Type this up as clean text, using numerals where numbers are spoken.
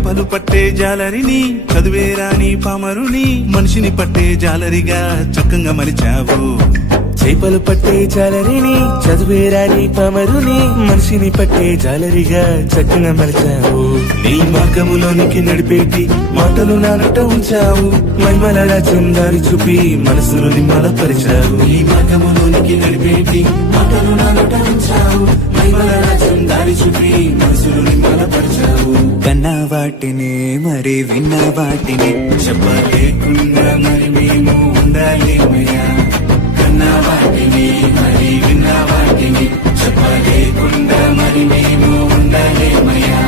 చేపలు పట్టే జాలరిని, చదువేరాని పామరుని, మనిషిని పట్టే జాలరిగా చక్కగా మలిచావు. చేపలు పట్టే జాలరిని, చదువేరాని పామరుని, మనిషిని పట్టే జాలరిగా చక్కగా మలిచావు. నీ మార్గములోనికి నడిపేటి మాటలు నానట ఉంచావు. మహిమల రాజ్యం దారి చూపి మనసులు నిమ్మలపరిచావు. నీ మార్గములోనికి నడిపేటి మాటలు నానట ఉంచావు. మహిమల రాజ్యం దారి చూపి మనసులు నిమ్మలపరిచావు. కన్నా వాటిని మరి విన్న వాటిని చెప్పలేకుండా మరి మేము ఉండాలేమయ్యా. కన్నా వాటిని మరి విన్న వాటిని చెప్పలేకుండా మరి మేము ఉండాలేమయ్యా.